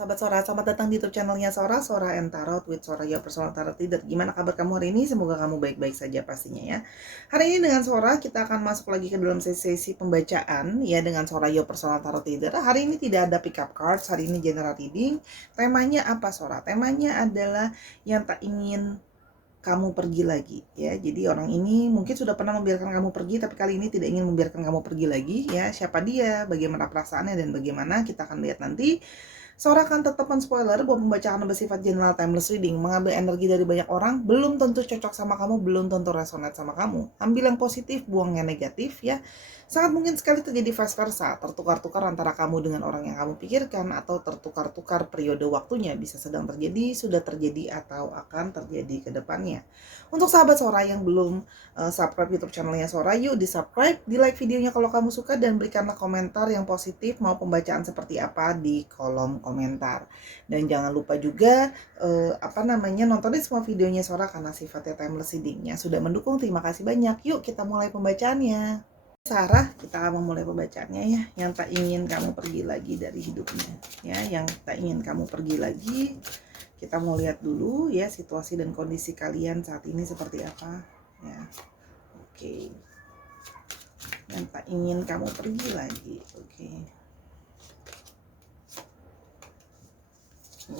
sahabat Sora, selamat datang di YouTube channelnya Sora, Sora and Tarot with Sora, your personal tarot reader. Gimana kabar kamu hari ini? Semoga kamu baik-baik saja pastinya ya. Hari ini dengan Sora kita akan masuk lagi ke dalam sesi pembacaan ya dengan Sora, your personal tarot reader. Hari ini tidak ada pick up cards, hari ini general reading. Temanya apa Sora? Temanya adalah yang tak ingin kamu pergi lagi ya. Jadi orang ini mungkin sudah pernah membiarkan kamu pergi, tapi kali ini tidak ingin membiarkan kamu pergi lagi ya. Siapa dia, bagaimana perasaannya, dan bagaimana kita akan lihat nanti. Sora akan tetap spoiler bahwa pembacaan bersifat general timeless reading, mengambil energi dari banyak orang, belum tentu cocok sama kamu, belum tentu resonate sama kamu. Ambil yang positif, buang yang negatif ya. Sangat mungkin sekali terjadi vice versa, tertukar-tukar antara kamu dengan orang yang kamu pikirkan, atau tertukar-tukar periode waktunya, bisa sedang terjadi, sudah terjadi, atau akan terjadi ke depannya. Untuk sahabat Sora yang belum subscribe YouTube channelnya Sora, yuk di subscribe, di like videonya kalau kamu suka, dan berikanlah komentar yang positif mau pembacaan seperti apa di kolom komentar. Dan jangan lupa juga nontonin semua videonya Sora karena sifatnya timeless readingnya sudah mendukung. Terima kasih banyak. Yuk kita mulai pembacaannya. Sarah, kita akan memulai pembacaannya ya. Yang tak ingin kamu pergi lagi dari hidupnya ya, yang tak ingin kamu pergi lagi. Kita mau lihat dulu ya situasi dan kondisi kalian saat ini seperti apa ya. Oke. Yang tak ingin kamu pergi lagi. Oke.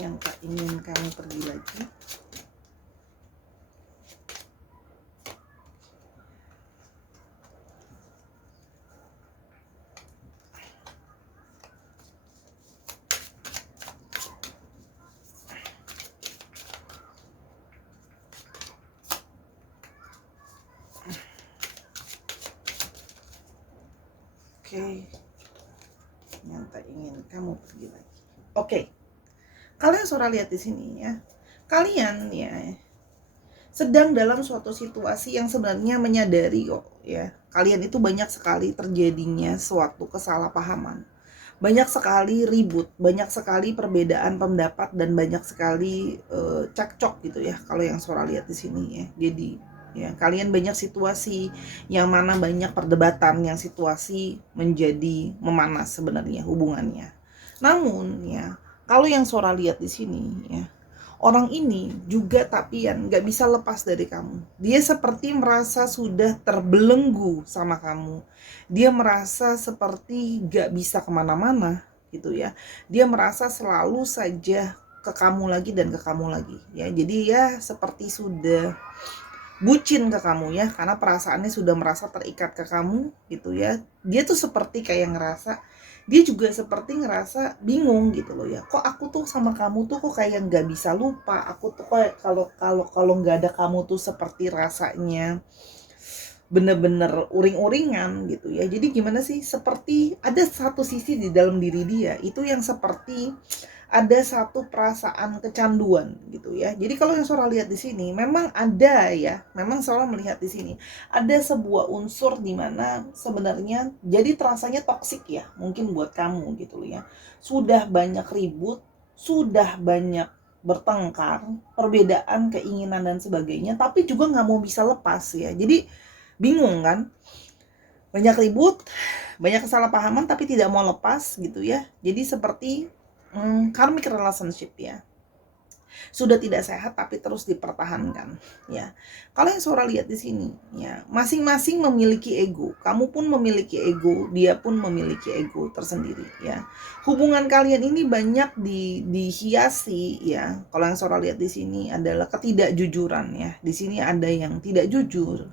Yang tak ingin kamu pergi lagi. Oke. Yang tak ingin kamu pergi lagi. Oke. Kalian Sora lihat di sini ya. Kalian ya sedang dalam suatu situasi yang sebenarnya menyadari kok ya. Kalian itu banyak sekali terjadinya suatu kesalahpahaman. Banyak sekali ribut, banyak sekali perbedaan pendapat, dan banyak sekali cekcok gitu ya. Kalau yang Sora lihat di sini ya. Jadi ya, kalian banyak situasi yang mana banyak perdebatan, yang situasi menjadi memanas sebenarnya hubungannya. Namun ya, kalau yang Sora lihat di sini ya, orang ini juga tapian gak bisa lepas dari kamu. Dia seperti merasa sudah terbelenggu sama kamu. Dia merasa seperti gak bisa kemana-mana gitu ya. Dia merasa selalu saja ke kamu lagi dan ke kamu lagi ya. Jadi ya seperti sudah bucin ke kamu ya, karena perasaannya sudah merasa terikat ke kamu gitu ya. Dia tuh seperti kayak ngerasa, dia juga seperti ngerasa bingung gitu loh ya, kok aku tuh sama kamu tuh kok kayak nggak bisa lupa, aku tuh kayak kalau nggak ada kamu tuh seperti rasanya bener-bener uring-uringan gitu ya. Jadi gimana sih, seperti ada satu sisi di dalam diri dia itu yang seperti ada satu perasaan kecanduan gitu ya. Jadi kalau yang Sora lihat di sini memang ada ya, memang Sora melihat di sini ada sebuah unsur di mana sebenarnya jadi terasanya toksik ya, mungkin buat kamu gitu loh ya. Sudah banyak ribut, sudah banyak bertengkar, perbedaan keinginan dan sebagainya, tapi juga nggak mau bisa lepas ya. Jadi bingung kan? Banyak ribut, banyak kesalahpahaman tapi tidak mau lepas gitu ya. Jadi seperti karmic relationship ya, sudah tidak sehat tapi terus dipertahankan ya. Kalau yang Sora lihat di sini ya, masing-masing memiliki ego. Kamu pun memiliki ego, dia pun memiliki ego tersendiri ya. Hubungan kalian ini banyak dihiasi ya. Kalau yang Sora lihat di sini adalah ketidakjujuran ya. Di sini ada yang tidak jujur,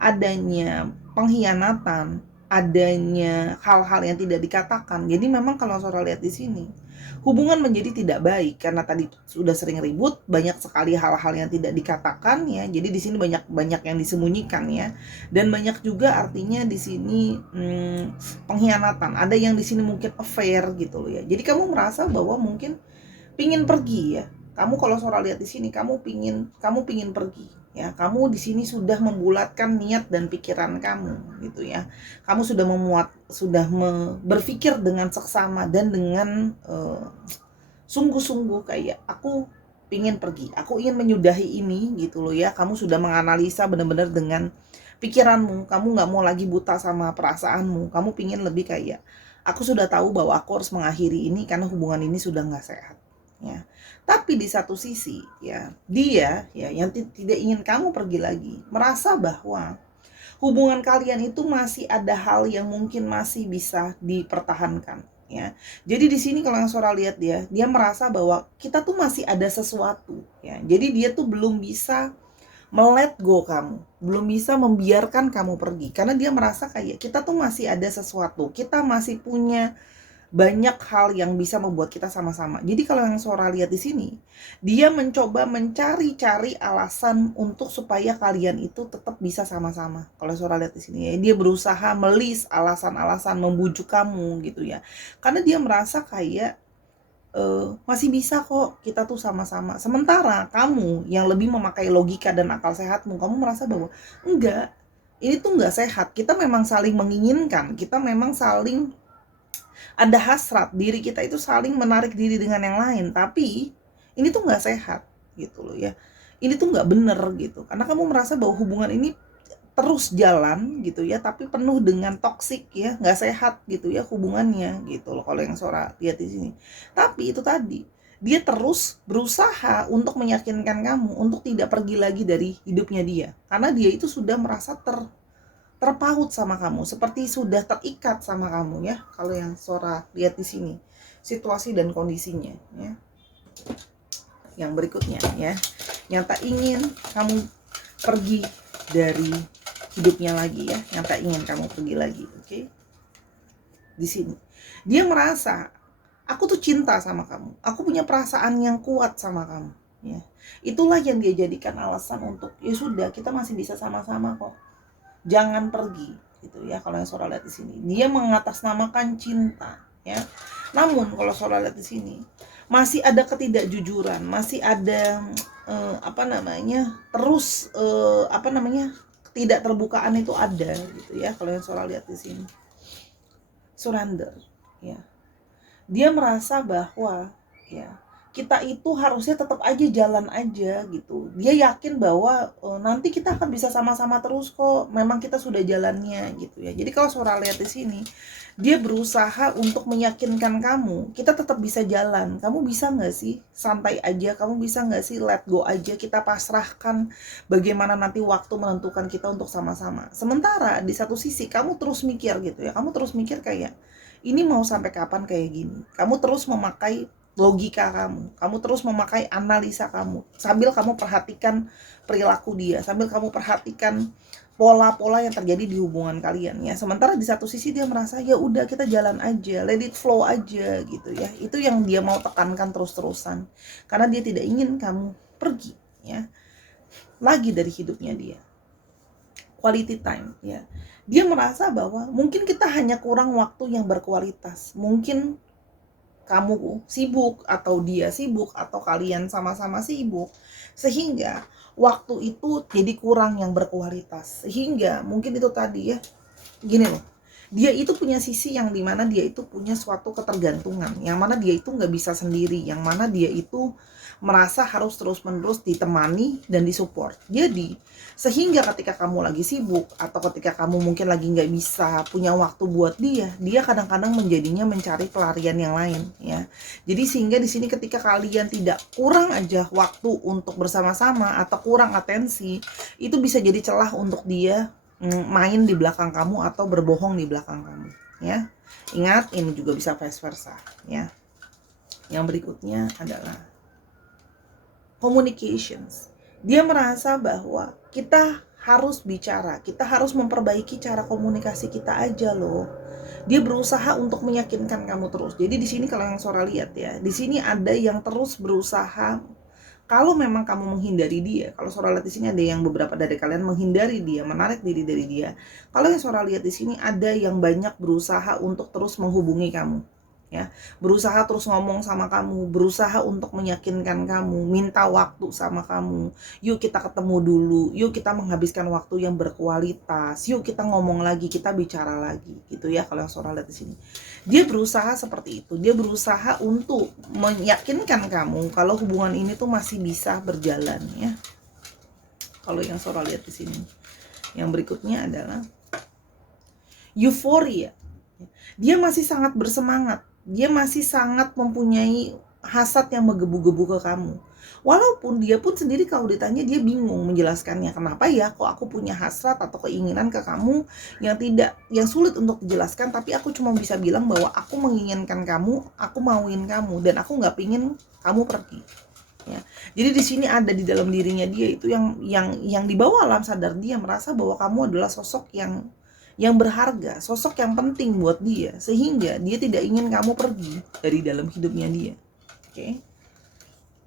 adanya pengkhianatan, adanya hal-hal yang tidak dikatakan. Jadi memang kalau Sora lihat di sini, hubungan menjadi tidak baik karena tadi sudah sering ribut, banyak sekali hal-hal yang tidak dikatakan ya. Jadi di sini banyak yang disembunyikan ya. Dan banyak juga artinya di sini pengkhianatan. Ada yang di sini mungkin affair gitu loh ya. Jadi kamu merasa bahwa mungkin pingin pergi ya. Kamu kalau Sora lihat di sini kamu pingin pergi ya. Kamu di sini sudah membulatkan niat dan pikiran kamu gitu ya. Kamu sudah berpikir dengan seksama dan dengan sungguh-sungguh kayak aku pingin pergi, aku ingin menyudahi ini gitu loh ya. Kamu sudah menganalisa benar-benar dengan pikiranmu, kamu nggak mau lagi buta sama perasaanmu. Kamu pingin lebih kayak, aku sudah tahu bahwa aku harus mengakhiri ini karena hubungan ini sudah nggak sehat ya. Tapi di satu sisi ya, dia ya yang tidak ingin kamu pergi lagi, merasa bahwa hubungan kalian itu masih ada hal yang mungkin masih bisa dipertahankan, ya. Jadi di sini kalau yang Sora lihat, dia merasa bahwa kita tuh masih ada sesuatu, ya. Jadi dia tuh belum bisa melet go kamu, belum bisa membiarkan kamu pergi, karena dia merasa kayak kita tuh masih ada sesuatu, kita masih punya banyak hal yang bisa membuat kita sama-sama. Jadi kalau yang Sora lihat di sini, dia mencoba mencari-cari alasan untuk supaya kalian itu tetap bisa sama-sama. Kalau Sora lihat di sini ya, dia berusaha melis alasan-alasan membujuk kamu gitu ya. Karena dia merasa kayak masih bisa kok kita tuh sama-sama. Sementara kamu yang lebih memakai logika dan akal sehatmu, kamu merasa bahwa enggak, ini tuh enggak sehat. Kita memang saling menginginkan, kita memang saling ada hasrat, diri kita itu saling menarik diri dengan yang lain, tapi ini tuh nggak sehat gitu loh ya, ini tuh nggak bener gitu, karena kamu merasa bahwa hubungan ini terus jalan gitu ya, tapi penuh dengan toksik ya, nggak sehat gitu ya hubungannya gitu loh kalau yang Sora lihat di sini. Tapi itu tadi, dia terus berusaha untuk meyakinkan kamu untuk tidak pergi lagi dari hidupnya dia, karena dia itu sudah merasa terpaut sama kamu, seperti sudah terikat sama kamu ya. Kalau yang Sora lihat di sini, situasi dan kondisinya ya. Yang berikutnya ya, yang tak ingin kamu pergi dari hidupnya lagi ya, yang tak ingin kamu pergi lagi, oke? Di sini dia merasa aku tuh cinta sama kamu, aku punya perasaan yang kuat sama kamu ya. Itulah yang dia jadikan alasan untuk ya sudah kita masih bisa sama-sama kok, jangan pergi gitu ya. Kalau yang Sora lihat di sini, dia mengatasnamakan cinta ya. Namun kalau Sora lihat di sini, masih ada ketidakjujuran, masih ada terus tidak terbukaan itu ada gitu ya. Kalau yang Sora lihat di sini, surrender ya. Dia merasa bahwa ya kita itu harusnya tetap aja jalan aja gitu. Dia yakin bahwa nanti kita akan bisa sama-sama terus kok. Memang kita sudah jalannya gitu ya. Jadi kalau Sora lihat di sini, dia berusaha untuk meyakinkan kamu, kita tetap bisa jalan. Kamu bisa nggak sih santai aja? Kamu bisa nggak sih let go aja? Kita pasrahkan bagaimana nanti waktu menentukan kita untuk sama-sama. Sementara di satu sisi kamu terus mikir gitu ya. Kamu terus mikir kayak ini mau sampai kapan kayak gini? Kamu terus memakai logika kamu terus memakai analisa kamu, sambil kamu perhatikan perilaku dia, sambil kamu perhatikan pola-pola yang terjadi di hubungan kalian ya. Sementara di satu sisi dia merasa ya udah kita jalan aja, let it flow aja gitu ya. Itu yang dia mau tekankan terus-terusan, karena dia tidak ingin kamu pergi ya lagi dari hidupnya dia. Quality time ya. Dia merasa bahwa mungkin kita hanya kurang waktu yang berkualitas, mungkin kamu sibuk atau dia sibuk atau kalian sama-sama sibuk, sehingga waktu itu jadi kurang yang berkualitas. Sehingga mungkin itu tadi ya, gini loh, dia itu punya sisi yang dimana dia itu punya suatu ketergantungan, yang mana dia itu nggak bisa sendiri, yang mana dia itu merasa harus terus-menerus ditemani dan disupport. Jadi sehingga ketika kamu lagi sibuk atau ketika kamu mungkin lagi nggak bisa punya waktu buat dia kadang-kadang menjadinya mencari pelarian yang lain ya. Jadi sehingga di sini ketika kalian tidak kurang aja waktu untuk bersama-sama atau kurang atensi, itu bisa jadi celah untuk dia main di belakang kamu atau berbohong di belakang kamu ya. Ingat, ini juga bisa vice versa ya. Yang berikutnya adalah communications. Dia merasa bahwa kita harus bicara, kita harus memperbaiki cara komunikasi kita aja loh. Dia berusaha untuk meyakinkan kamu terus. Jadi di sini kalau yang Sora lihat ya, di sini ada yang terus berusaha. Kalau memang kamu menghindari dia, kalau Sora lihat di sini ada yang beberapa dari kalian menghindari dia, menarik diri dari dia. Kalau yang Sora lihat di sini ada yang banyak berusaha untuk terus menghubungi kamu. Ya, berusaha terus ngomong sama kamu, berusaha untuk meyakinkan kamu, minta waktu sama kamu. Yuk kita ketemu dulu, yuk kita menghabiskan waktu yang berkualitas, yuk kita ngomong lagi, kita bicara lagi, gitu ya. Kalau yang Sora lihat di sini, dia berusaha seperti itu. Dia berusaha untuk meyakinkan kamu kalau hubungan ini tuh masih bisa berjalan ya. Kalau yang Sora lihat di sini, yang berikutnya adalah euforia. Dia masih sangat bersemangat. Dia masih sangat mempunyai hasad yang menggebu-gebu ke kamu. Walaupun dia pun sendiri kalau ditanya dia bingung menjelaskannya, kenapa ya kok aku punya hasrat atau keinginan ke kamu yang sulit untuk dijelaskan, tapi aku cuma bisa bilang bahwa aku menginginkan kamu, aku mauin kamu, dan aku nggak pingin kamu pergi. Ya. Jadi di sini ada di dalam dirinya dia itu yang di bawah alam sadar dia merasa bahwa kamu adalah sosok yang berharga, sosok yang penting buat dia, sehingga dia tidak ingin kamu pergi dari dalam hidupnya dia. Oke.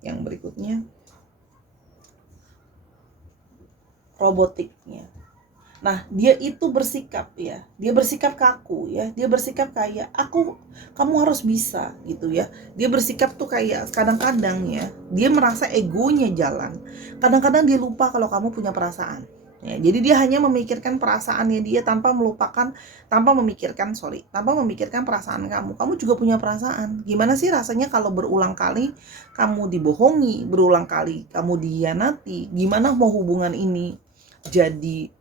Yang berikutnya, robotiknya. Nah, dia itu bersikap ya, dia bersikap kaku ya, dia bersikap kayak kamu harus bisa gitu ya. Dia bersikap tuh kayak kadang-kadang ya, dia merasa egonya jalan. Kadang-kadang dia lupa kalau kamu punya perasaan. Ya, jadi dia hanya memikirkan perasaannya dia tanpa memikirkan perasaan kamu. Kamu juga punya perasaan. Gimana sih rasanya kalau berulang kali kamu dibohongi, berulang kali kamu dikhianati? Gimana mau hubungan ini jadi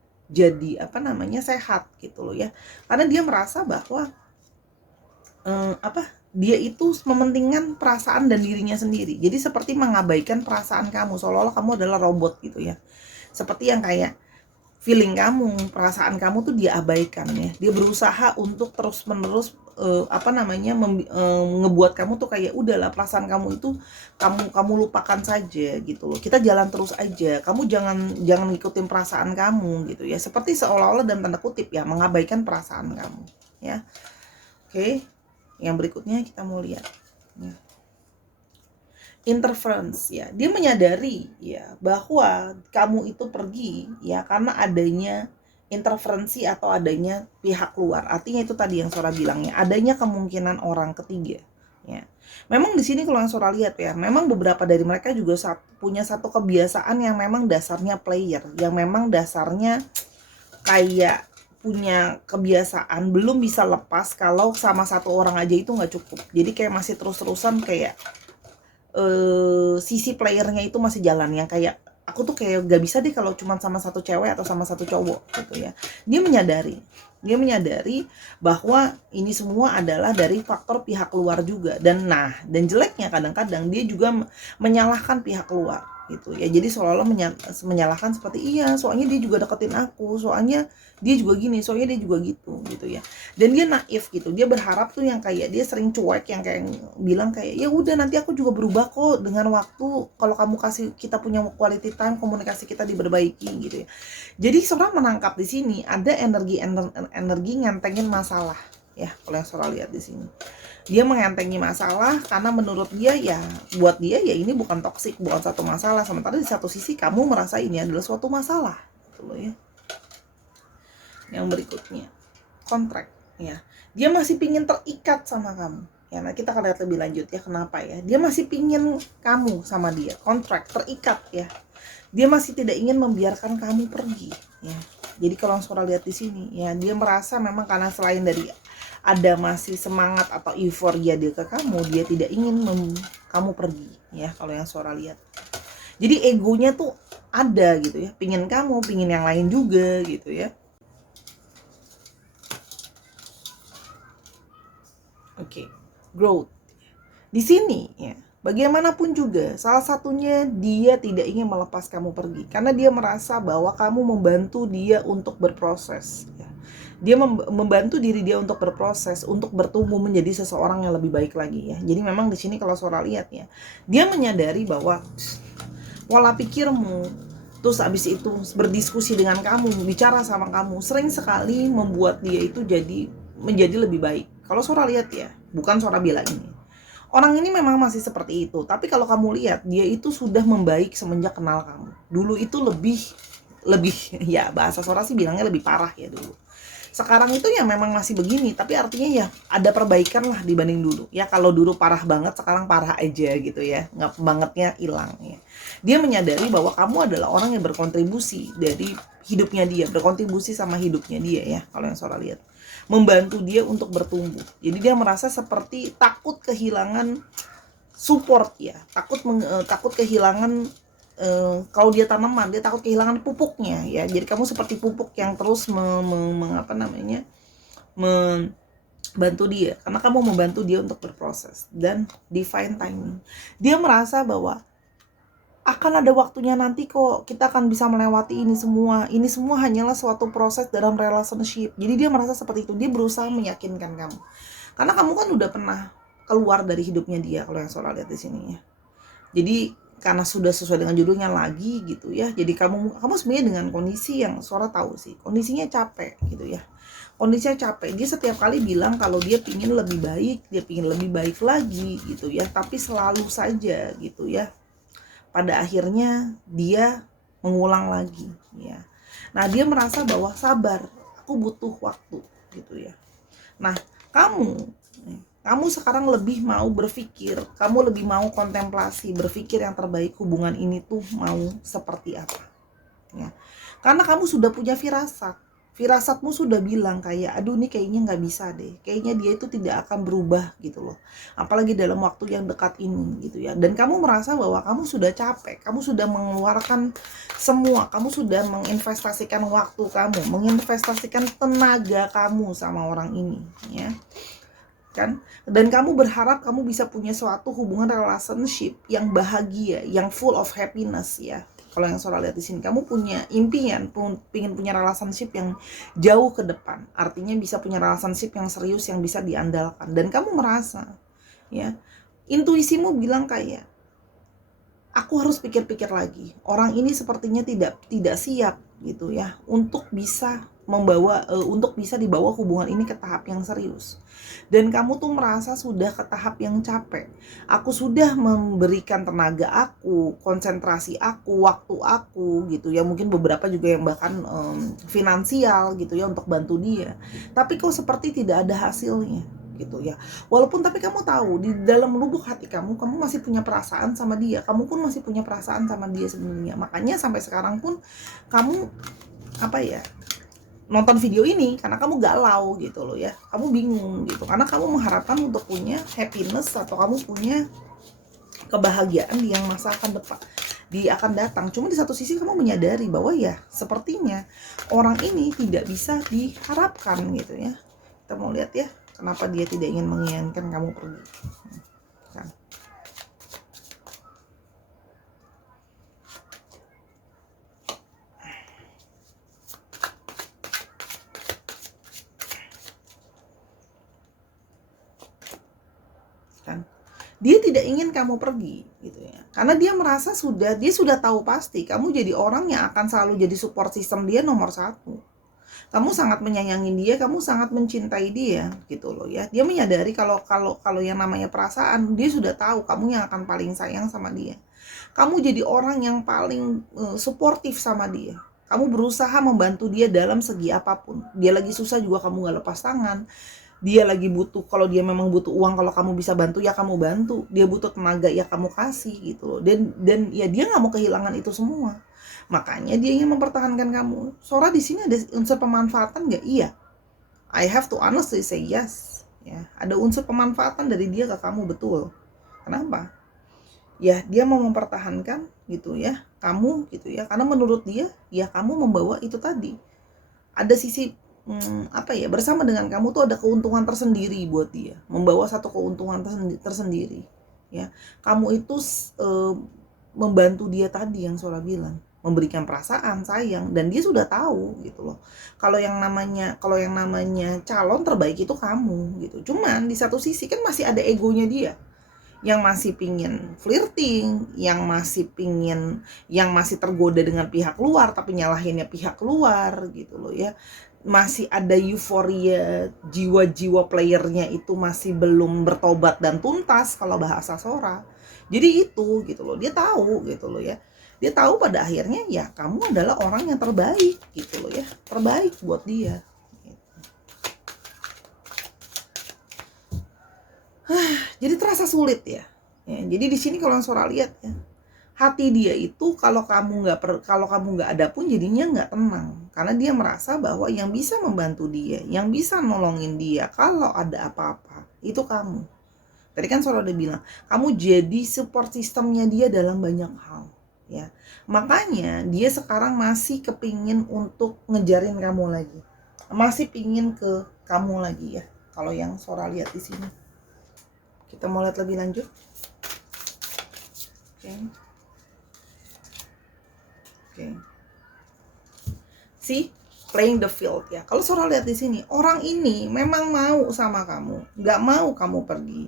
sehat gitu loh ya? Karena dia merasa bahwa dia itu mementingkan perasaan dan dirinya sendiri. Jadi seperti mengabaikan perasaan kamu, seolah-olah kamu adalah robot gitu ya. Seperti yang kayak feeling kamu, perasaan kamu tuh dia abaikan ya. Dia berusaha untuk terus-menerus ngebuat kamu tuh kayak udahlah, perasaan kamu itu kamu lupakan saja gitu loh. Kita jalan terus aja. Kamu jangan ngikutin perasaan kamu gitu ya. Seperti seolah-olah dalam tanda kutip ya mengabaikan perasaan kamu ya. Oke. Yang berikutnya kita mau lihat ya. Interference ya, dia menyadari ya bahwa kamu itu pergi ya karena adanya interferensi atau adanya pihak luar. Artinya itu tadi yang Sora bilangnya, adanya kemungkinan orang ketiga ya. Memang di sini kalau yang Sora lihat ya, memang beberapa dari mereka juga punya satu kebiasaan yang memang dasarnya player, yang memang dasarnya kayak punya kebiasaan belum bisa lepas kalau sama satu orang aja itu nggak cukup. Jadi kayak masih terus-terusan kayak sisi playernya itu masih jalan, yang kayak aku tuh kayak gak bisa deh kalau cuma sama satu cewek atau sama satu cowok gitu ya. Dia menyadari bahwa ini semua adalah dari faktor pihak luar juga, dan jeleknya kadang-kadang dia juga menyalahkan pihak luar gitu ya. Jadi seolah-olah menyalahkan seperti soalnya dia juga deketin aku, soalnya dia juga gini, soalnya dia juga gitu ya. Dan dia naif gitu, dia berharap tuh yang kayak dia sering cuek, yang kayak bilang kayak ya udah nanti aku juga berubah kok dengan waktu, kalau kamu kita punya quality time, komunikasi kita diperbaiki gitu ya. Jadi Sora menangkap di sini ada energi ngentengin masalah ya. Kalau yang Sora lihat di sini, dia mengentengi masalah karena menurut dia ya, buat dia ya ini bukan toksik, bukan satu masalah, sementara di satu sisi kamu merasa ini adalah suatu masalah gitu loh ya. Yang berikutnya, kontrak ya, dia masih pingin terikat sama kamu ya. Nah kita akan lihat lebih lanjut ya kenapa ya dia masih pingin kamu sama dia, kontrak, terikat ya. Dia masih tidak ingin membiarkan kamu pergi ya. Jadi kalau Sora lihat di sini ya, dia merasa memang karena selain dari ada masih semangat atau euforia dia ke kamu, dia tidak ingin kamu pergi ya. Kalau yang Sora lihat, jadi egonya tuh ada gitu ya, pingin kamu, pingin yang lain juga gitu ya. Oke, growth di sini ya. Bagaimanapun juga, salah satunya dia tidak ingin melepas kamu pergi karena dia merasa bahwa kamu membantu dia untuk berproses ya. Dia membantu diri dia untuk berproses, untuk bertumbuh menjadi seseorang yang lebih baik lagi ya. Jadi memang di sini kalau Sora lihat ya, dia menyadari bahwa pola pikirmu, terus abis itu berdiskusi dengan kamu, bicara sama kamu, sering sekali membuat dia itu menjadi lebih baik. Kalau Sora lihat ya, bukan Sora bilang ini, orang ini memang masih seperti itu, tapi kalau kamu lihat dia itu sudah membaik semenjak kenal kamu. Dulu itu lebih ya, bahasa Sora sih bilangnya lebih parah ya dulu. Sekarang itu ya memang masih begini, tapi artinya ya ada perbaikan lah dibanding dulu ya. Kalau dulu parah banget, sekarang parah aja gitu ya, nggak bangetnya hilang ya. Dia menyadari bahwa kamu adalah orang yang berkontribusi dari hidupnya dia, berkontribusi sama hidupnya dia ya. Kalau yang Sora lihat, membantu dia untuk bertumbuh. Jadi dia merasa seperti takut kehilangan support ya, takut kehilangan kalau dia tanaman, dia takut kehilangan pupuknya ya. Jadi kamu seperti pupuk yang terus bantu dia, karena kamu membantu dia untuk berproses dan divine timing. Dia merasa bahwa akan ada waktunya nanti kok, kita akan bisa melewati ini semua. Ini semua hanyalah suatu proses dalam relationship. Jadi dia merasa seperti itu. Dia berusaha meyakinkan kamu. Karena kamu kan udah pernah keluar dari hidupnya dia, kalau yang Sora lihat di sini ya. Jadi karena sudah sesuai dengan judulnya lagi gitu ya. Jadi kamu sebenarnya dengan kondisi yang Sora tahu sih, kondisinya capek gitu ya. Kondisinya capek. Dia setiap kali bilang kalau dia pingin lebih baik, dia pingin lebih baik lagi gitu ya. Tapi selalu saja gitu ya, pada akhirnya dia mengulang lagi ya. Nah, dia merasa bahwa sabar, aku butuh waktu gitu ya. Nah, kamu sekarang lebih mau berpikir, kamu lebih mau kontemplasi, berpikir yang terbaik hubungan ini tuh mau seperti apa ya. Karena kamu sudah punya firasatmu sudah bilang kayak, aduh nih kayaknya nggak bisa deh, kayaknya dia itu tidak akan berubah gitu loh, apalagi dalam waktu yang dekat ini gitu ya. Dan kamu merasa bahwa kamu sudah capek, kamu sudah mengeluarkan semua, kamu sudah menginvestasikan waktu kamu, menginvestasikan tenaga kamu sama orang ini ya kan. Dan kamu berharap kamu bisa punya suatu hubungan relationship yang bahagia, yang full of happiness ya. Kalau yang Sora lihat di sini, kamu punya impian, pengen punya relationship yang jauh ke depan. Artinya bisa punya relationship yang serius, yang bisa diandalkan. Dan kamu merasa, ya, intuisimu bilang kayak, aku harus pikir-pikir lagi. Orang ini sepertinya tidak siap gitu ya untuk bisa untuk bisa dibawa hubungan ini ke tahap yang serius. Dan kamu tuh merasa sudah ke tahap yang capek. Aku sudah memberikan tenaga aku, konsentrasi aku, waktu aku gitu ya. Mungkin beberapa juga yang bahkan finansial gitu ya untuk bantu dia. Tapi kok seperti tidak ada hasilnya gitu ya. Walaupun tapi kamu tahu di dalam lubuk hati kamu masih punya perasaan sama dia. Kamu pun masih punya perasaan sama dia sebenarnya. Makanya sampai sekarang pun kamu nonton video ini karena kamu galau gitu loh ya. Kamu bingung gitu karena kamu mengharapkan untuk punya happiness atau kamu punya kebahagiaan di yang masa akan datang. Cuma di satu sisi kamu menyadari bahwa ya sepertinya orang ini tidak bisa diharapkan gitu ya. Kita mau lihat ya kenapa dia tidak ingin menginginkan kamu pergi kan. Dia tidak ingin kamu pergi gitu ya, karena dia merasa dia sudah tahu pasti kamu jadi orang yang akan selalu jadi support system dia nomor satu. Kamu sangat menyayangi dia, kamu sangat mencintai dia gitu loh ya. Dia menyadari kalau yang namanya perasaan, dia sudah tahu kamu yang akan paling sayang sama dia. Kamu jadi orang yang paling suportif sama dia. Kamu berusaha membantu dia dalam segi apapun. Dia lagi susah juga kamu gak lepas tangan. Dia lagi butuh, kalau dia memang butuh uang, kalau kamu bisa bantu ya kamu bantu. Dia butuh tenaga ya kamu kasih gitu loh. Dan ya dia nggak mau kehilangan itu semua. Makanya dia ingin mempertahankan kamu. Sora di sini ada unsur pemanfaatan nggak? Iya. I have to honestly say yes. Ya, ada unsur pemanfaatan dari dia ke kamu, betul. Kenapa? Ya dia mau mempertahankan gitu ya kamu gitu ya, karena menurut dia ya kamu membawa itu tadi. Ada sisi bersama dengan kamu tuh ada keuntungan tersendiri buat dia, membawa satu keuntungan tersendiri ya. Kamu itu membantu dia tadi yang Sora bilang, memberikan perasaan sayang, dan dia sudah tahu gitu loh kalau yang namanya calon terbaik itu kamu gitu. Cuman di satu sisi kan masih ada egonya dia yang masih pingin flirting, yang masih tergoda dengan pihak luar tapi nyalahinnya pihak luar gitu loh ya. Masih ada euforia, jiwa-jiwa playernya itu masih belum bertobat dan tuntas kalau bahasa Sora. Jadi itu gitu loh, dia tahu gitu loh ya. Dia tahu pada akhirnya ya kamu adalah orang yang terbaik gitu loh ya, terbaik buat dia. Jadi terasa sulit ya. Jadi di sini kalau Sora lihat ya, hati dia itu kalau kamu nggak ada pun jadinya nggak tenang, karena dia merasa bahwa yang bisa membantu dia, yang bisa nolongin dia kalau ada apa-apa itu kamu. Tadi kan Sora udah bilang kamu jadi support sistemnya dia dalam banyak hal ya. Makanya dia sekarang masih kepingin untuk ngejarin kamu lagi, masih pingin ke kamu lagi ya. Kalau yang Sora lihat di sini. Kita mau lihat lebih lanjut. Oke. Oke. See, playing the field ya. Kalau Sora lihat di sini, orang ini memang mau sama kamu, nggak mau kamu pergi,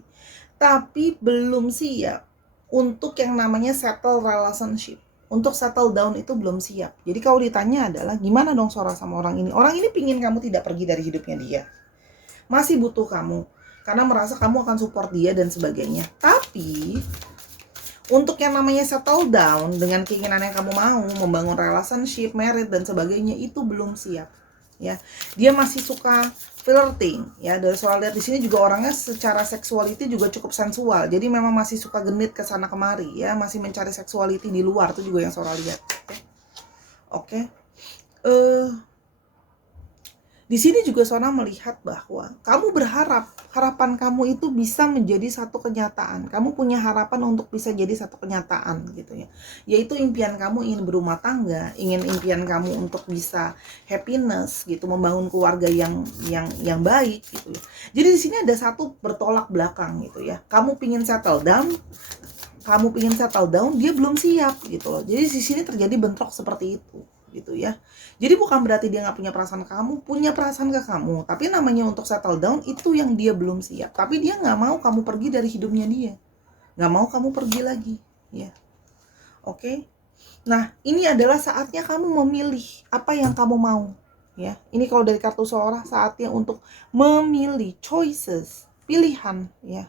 tapi belum siap untuk yang namanya settle relationship. Untuk settle down itu belum siap. Jadi kalau ditanya adalah gimana dong Sora sama orang ini? Orang ini pingin kamu tidak pergi dari hidupnya dia. Masih butuh kamu karena merasa kamu akan support dia dan sebagainya. Tapi untuk yang namanya settle down dengan keinginan yang kamu mau, membangun relationship, married dan sebagainya, itu belum siap ya. Dia masih suka flirting ya. Dari soal lihat di sini juga orangnya secara sexuality juga cukup sensual. Jadi memang masih suka genit ke sana kemari ya, masih mencari sexuality di luar, itu juga yang soal lihat. Oke. Di sini juga Sona melihat bahwa kamu berharap harapan kamu itu bisa menjadi satu kenyataan. Kamu punya harapan untuk bisa jadi satu kenyataan gitu ya. Yaitu impian kamu ingin berumah tangga, impian kamu untuk bisa happiness gitu, membangun keluarga yang baik gitu ya. Jadi di sini ada satu bertolak belakang gitu ya. Kamu pingin settle down, dia belum siap gitu loh. Jadi di sini terjadi bentrok seperti itu gitu ya. Jadi bukan berarti dia nggak punya perasaan ke kamu, punya perasaan ke kamu. Tapi namanya untuk settle down itu yang dia belum siap. Tapi dia nggak mau kamu pergi dari hidupnya dia, nggak mau kamu pergi lagi, ya. Oke. Nah ini adalah saatnya kamu memilih apa yang kamu mau, ya. Ini kalau dari kartu Sora saatnya untuk memilih, choices, pilihan, ya.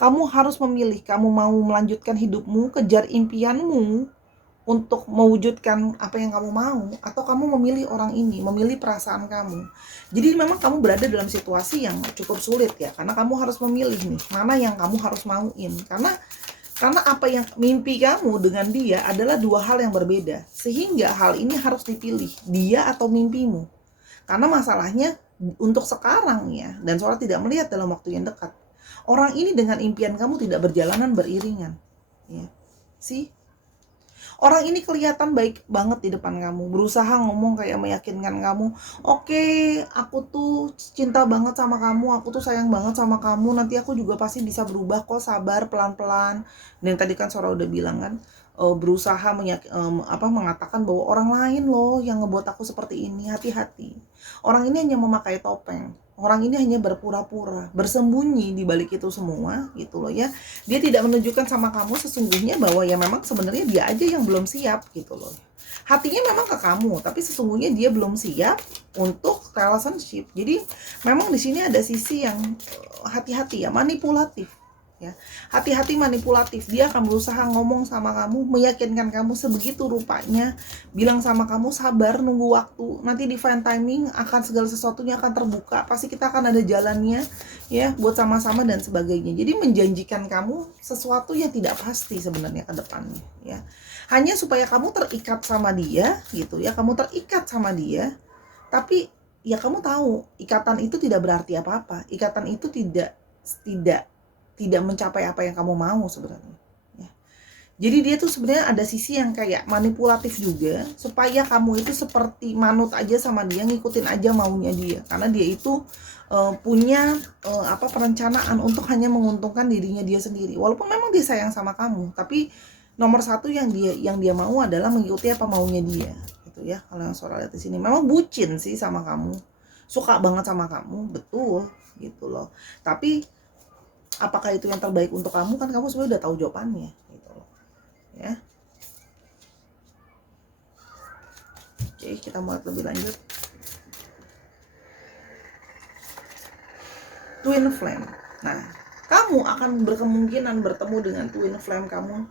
Kamu harus memilih, kamu mau melanjutkan hidupmu, kejar impianmu untuk mewujudkan apa yang kamu mau, atau kamu memilih orang ini, memilih perasaan kamu. Jadi memang kamu berada dalam situasi yang cukup sulit ya, karena kamu harus memilih nih, mana yang kamu harus mauin. Karena apa yang mimpi kamu dengan dia adalah dua hal yang berbeda. Sehingga hal ini harus dipilih, dia atau mimpimu. Karena masalahnya untuk sekarang ya, dan Sora tidak melihat dalam waktu yang dekat, orang ini dengan impian kamu tidak berjalanan beriringan. Ya. Sih? Orang ini kelihatan baik banget di depan kamu, berusaha ngomong kayak meyakinkan kamu, oke, aku tuh cinta banget sama kamu, aku tuh sayang banget sama kamu, nanti aku juga pasti bisa berubah kok, sabar, pelan-pelan. Dan tadi kan Sora udah bilang kan, berusaha mengatakan bahwa orang lain loh yang ngebuat aku seperti ini, hati-hati. Orang ini hanya memakai topeng. Orang ini hanya berpura-pura, bersembunyi di balik itu semua gitu loh ya. Dia tidak menunjukkan sama kamu sesungguhnya bahwa ya memang sebenarnya dia aja yang belum siap gitu loh. Hatinya memang ke kamu, tapi sesungguhnya dia belum siap untuk relationship. Jadi memang di sini ada sisi yang hati-hati ya, manipulatif. Ya, hati-hati manipulatif. Dia akan berusaha ngomong sama kamu, meyakinkan kamu sebegitu rupanya, bilang sama kamu sabar, nunggu waktu, nanti divine timing akan segala sesuatunya akan terbuka, pasti kita akan ada jalannya ya buat sama-sama dan sebagainya. Jadi menjanjikan kamu sesuatu yang tidak pasti sebenarnya ke depannya ya. Hanya supaya kamu terikat sama dia gitu ya, kamu terikat sama dia. Tapi ya kamu tahu, ikatan itu tidak berarti apa-apa. Ikatan itu tidak mencapai apa yang kamu mau sebenarnya ya. Jadi dia tuh sebenarnya ada sisi yang kayak manipulatif juga, supaya kamu itu seperti manut aja sama dia, ngikutin aja maunya dia, karena dia itu punya perencanaan untuk hanya menguntungkan dirinya dia sendiri. Walaupun memang dia sayang sama kamu, tapi nomor satu yang dia mau adalah mengikuti apa maunya dia gitu ya. Kalau yang Sora lihat di sini memang bucin sih sama kamu, suka banget sama kamu, betul gitu loh. Tapi apakah itu yang terbaik untuk kamu, kan kamu sebenarnya udah tahu jawabannya gitu loh ya. Oke, kita mulai lebih lanjut. Twin flame. Nah, kamu akan berkemungkinan bertemu dengan twin flame kamu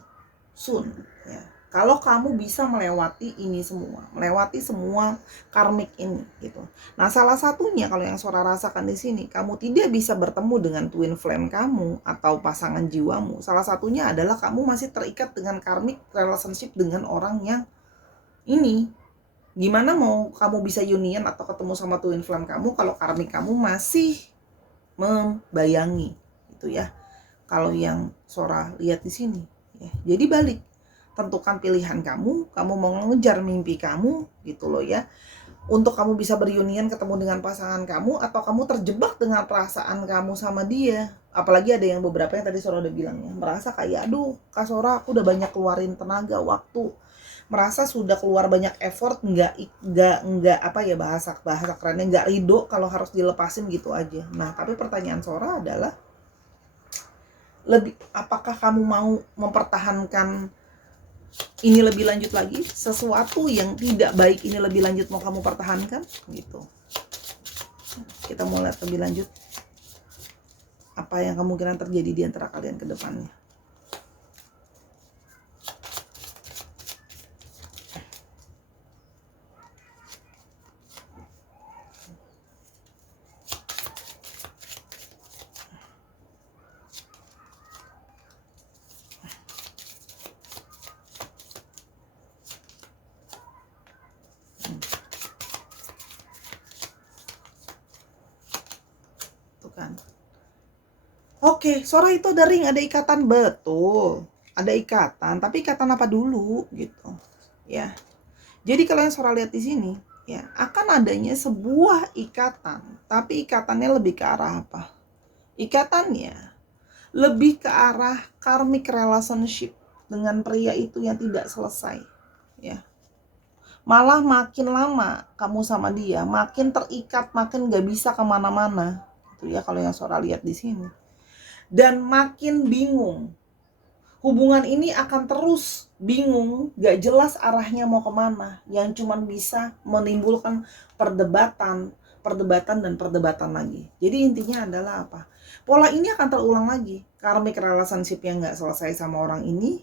soon ya. Kalau kamu bisa melewati ini semua, melewati semua karmik ini gitu. Nah, salah satunya kalau yang Sora rasakan di sini, kamu tidak bisa bertemu dengan twin flame kamu atau pasangan jiwamu. Salah satunya adalah kamu masih terikat dengan karmik relationship dengan orang yang ini. Gimana mau kamu bisa union atau ketemu sama twin flame kamu kalau karmik kamu masih membayangi gitu ya. Kalau yang Sora lihat di sini ya. Jadi balik, tentukan pilihan kamu mau ngejar mimpi kamu gitu loh ya. untuk kamu bisa berunian ketemu dengan pasangan kamu, atau kamu terjebak dengan perasaan kamu sama dia. Apalagi ada yang beberapa yang tadi Sora udah bilang ya, merasa kayak aduh Kak Sora aku udah banyak keluarin tenaga, waktu, merasa sudah keluar banyak effort, nggak apa ya, bahasa kerennya nggak ridho kalau harus dilepasin gitu aja. Nah tapi pertanyaan Sora adalah lebih, apakah kamu mau mempertahankan ini lebih lanjut lagi, sesuatu yang tidak baik ini lebih lanjut mau kamu pertahankan gitu. Kita mau lihat lebih lanjut apa yang kemungkinan terjadi di antara kalian ke depannya. Kan. Oke, Sora itu ada ring, ada ikatan, betul. Ada ikatan, tapi ikatan apa dulu gitu. Ya. Jadi kalau yang Sora lihat di sini, ya, akan adanya sebuah ikatan, tapi ikatannya lebih ke arah apa? Ikatannya lebih ke arah karmic relationship dengan pria itu yang tidak selesai, ya. Malah makin lama kamu sama dia, makin terikat, makin gak bisa kemana-mana. Ya kalau yang Sora lihat di sini, dan makin bingung, hubungan ini akan terus bingung, gak jelas arahnya mau kemana, yang cuman bisa menimbulkan perdebatan dan perdebatan lagi. Jadi intinya adalah apa, pola ini akan terulang lagi, karmic relationship yang gak selesai sama orang ini,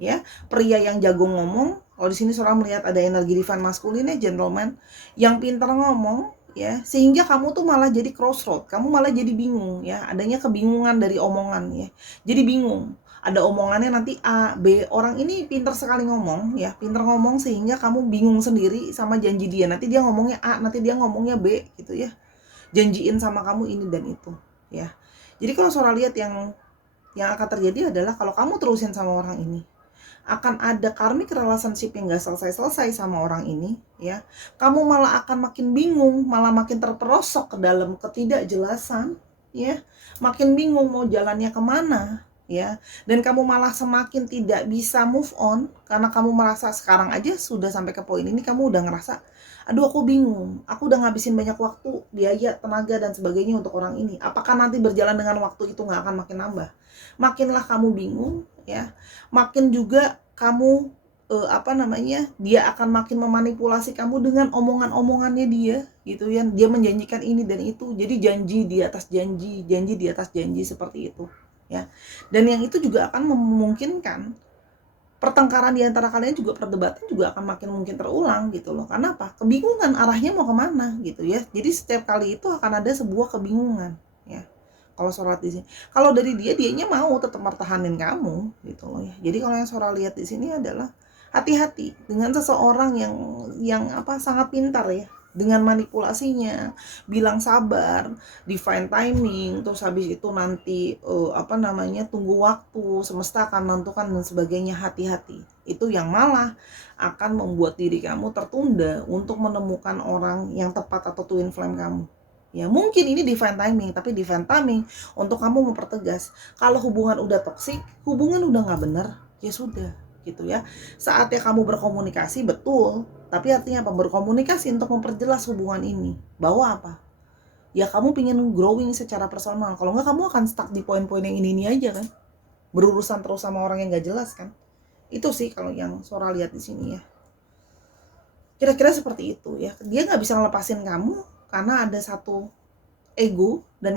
ya, pria yang jago ngomong. Kalau di sini Sora melihat ada energi divine maskulin ya, gentleman yang pintar ngomong, ya, sehingga kamu tuh malah jadi crossroad, kamu malah jadi bingung, ya, adanya kebingungan dari omongan, ya, jadi bingung, ada omongannya nanti A, B, orang ini pintar sekali ngomong, ya, pintar ngomong sehingga kamu bingung sendiri sama janji dia, nanti dia ngomongnya A, nanti dia ngomongnya B, gitu ya, janjiin sama kamu ini dan itu, ya. Jadi kalau Sora lihat yang akan terjadi adalah kalau kamu terusin sama orang ini, akan ada karmic relationship yang gak selesai-selesai sama orang ini, ya. Kamu malah akan makin bingung, malah makin terperosok ke dalam ketidakjelasan, ya. Makin bingung mau jalannya kemana, ya. Dan kamu malah semakin tidak bisa move on, karena kamu merasa sekarang aja sudah sampai ke poin ini, kamu udah ngerasa, aduh aku bingung, aku udah ngabisin banyak waktu, biaya, tenaga, dan sebagainya untuk orang ini. Apakah nanti berjalan dengan waktu itu gak akan makin nambah? Makinlah kamu bingung, ya, makin juga kamu dia akan makin memanipulasi kamu dengan omongan-omongannya dia, gitu ya. Dia menjanjikan ini dan itu, jadi janji di atas janji, janji di atas janji, seperti itu, ya. Dan yang itu juga akan memungkinkan pertengkaran di antara kalian juga, perdebatan juga akan makin mungkin terulang gitu loh. Karena apa? Kebingungan arahnya mau kemana gitu ya. Jadi setiap kali itu akan ada sebuah kebingungan, ya. Kalau Sora di sini, kalau dari dianya mau tetap mertahanin kamu gitu loh ya. Jadi kalau yang Sora lihat di sini adalah hati-hati dengan seseorang yang sangat pintar ya, dengan manipulasinya, bilang sabar, divine timing, terus habis itu nanti tunggu waktu, semesta akan menentukan dan sebagainya. Hati-hati, itu yang malah akan membuat diri kamu tertunda untuk menemukan orang yang tepat atau twin flame kamu. Ya mungkin ini divine timing, tapi divine timing untuk kamu mempertegas kalau hubungan udah toksik, hubungan udah nggak bener, ya sudah gitu ya. Saatnya kamu berkomunikasi, betul, tapi artinya apa? Berkomunikasi untuk memperjelas hubungan ini, bahwa apa? Ya kamu pingin growing secara personal. Kalau nggak, kamu akan stuck di poin-poin yang ini aja kan, berurusan terus sama orang yang nggak jelas kan. Itu sih kalau yang Sora lihat di sini ya. Kira-kira seperti itu ya. Dia nggak bisa ngelepasin kamu karena ada satu ego dan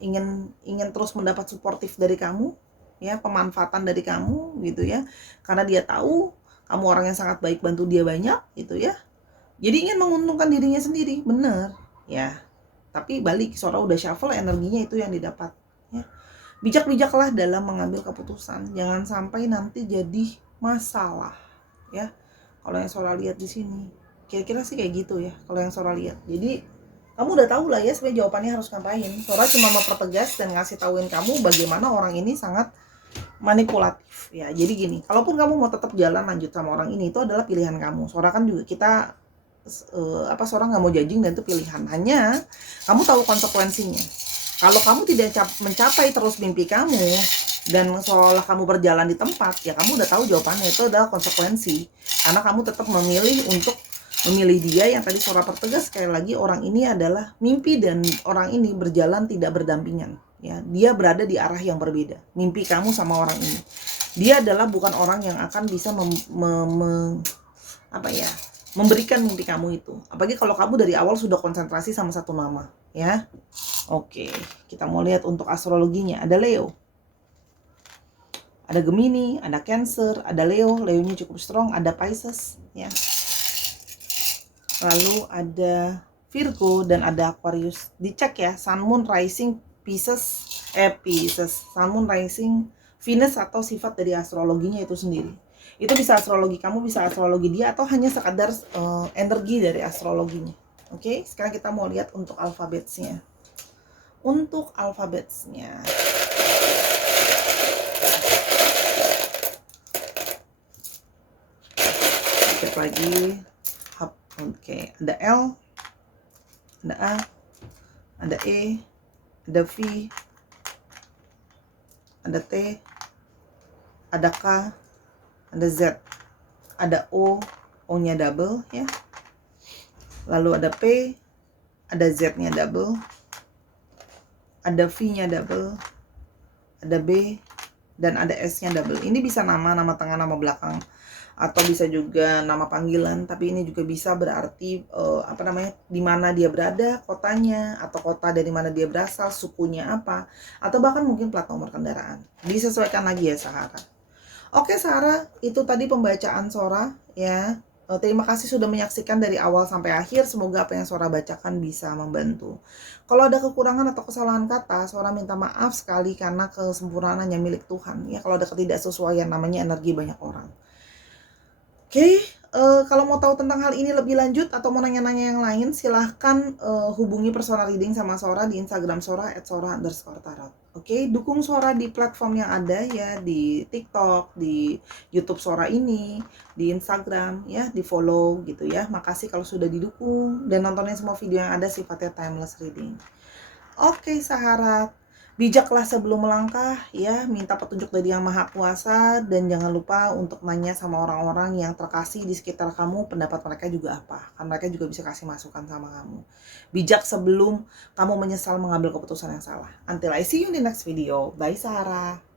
ingin terus mendapat suportif dari kamu, ya, pemanfaatan dari kamu gitu ya. Karena dia tahu kamu orang yang sangat baik, bantu dia banyak gitu ya. Jadi ingin menguntungkan dirinya sendiri, bener ya. Tapi balik, Sora udah shuffle, energinya itu yang didapat ya. Bijak-bijaklah dalam mengambil keputusan, jangan sampai nanti jadi masalah ya. Kalau yang Sora lihat di sini, kira-kira sih kayak gitu ya. Kalau yang Sora lihat, jadi kamu udah tahu lah ya sebenarnya jawabannya harus ngapain. Sora cuma mempertegas dan ngasih tauin kamu bagaimana orang ini sangat manipulatif ya. Jadi gini, kalaupun kamu mau tetap jalan lanjut sama orang ini, itu adalah pilihan kamu. Sora kan juga, kita Sora nggak mau judging dan itu pilihan. Hanya kamu tahu konsekuensinya. Kalau kamu tidak mencapai terus mimpi kamu dan seolah kamu berjalan di tempat, ya kamu udah tahu jawabannya, itu adalah konsekuensi. Karena kamu tetap memilih dia yang tadi Sora pertegas sekali lagi, orang ini adalah mimpi dan orang ini berjalan tidak berdampingan. Ya, dia berada di arah yang berbeda. Mimpi kamu sama orang ini. Dia adalah bukan orang yang akan bisa memberikan mimpi kamu itu. Apalagi kalau kamu dari awal sudah konsentrasi sama satu nama, ya. Oke, kita mau lihat untuk astrologinya. Ada Leo, ada Gemini, ada Cancer, ada Leo. Leonya cukup strong. Ada Pisces, ya. Lalu ada Virgo dan ada Aquarius. Dicek ya, Sun, Moon, Rising, Pisces, Sun, Moon, Rising, Venus atau sifat dari astrologinya itu sendiri. Itu bisa astrologi kamu, bisa astrologi dia, atau hanya sekadar energi dari astrologinya. Oke, sekarang kita mau lihat untuk alfabetsnya. Untuk alfabetsnya, cek lagi. Oke, ada L, ada A, ada E, ada V, ada T, ada K, ada Z, ada O, O-nya double ya. Lalu ada P, ada Z-nya double, ada V-nya double, ada B, dan ada S-nya double. Ini bisa nama tengah, nama belakang, atau bisa juga nama panggilan, tapi ini juga bisa berarti di mana dia berada, kotanya, atau kota dari mana dia berasal, sukunya apa, atau bahkan mungkin plat nomor kendaraan. Disesuaikan lagi ya Sahara. Oke Sahara, itu tadi pembacaan Sora ya. Terima kasih sudah menyaksikan dari awal sampai akhir. Semoga apa yang Sora bacakan bisa membantu. Kalau ada kekurangan atau kesalahan kata, Sora minta maaf sekali karena kesempurnaan hanya milik Tuhan. Ya, kalau ada ketidaksesuaian namanya energi banyak orang. Oke, kalau mau tahu tentang hal ini lebih lanjut atau mau nanya-nanya yang lain, silahkan hubungi personal reading sama Sora di Instagram Sora @sora_tarot. Oke, dukung Sora di platform yang ada ya, di TikTok, di YouTube Sora ini, di Instagram ya, di follow gitu ya. Makasih kalau sudah didukung dan nontonin semua video yang ada sifatnya timeless reading. Oke, Sahara. Bijaklah sebelum melangkah ya, minta petunjuk dari Yang Maha Kuasa, dan jangan lupa untuk nanya sama orang-orang yang terkasih di sekitar kamu pendapat mereka juga apa, kan mereka juga bisa kasih masukan sama kamu. Bijak sebelum kamu menyesal mengambil keputusan yang salah. Until I see you in the next video. Bye Sahara.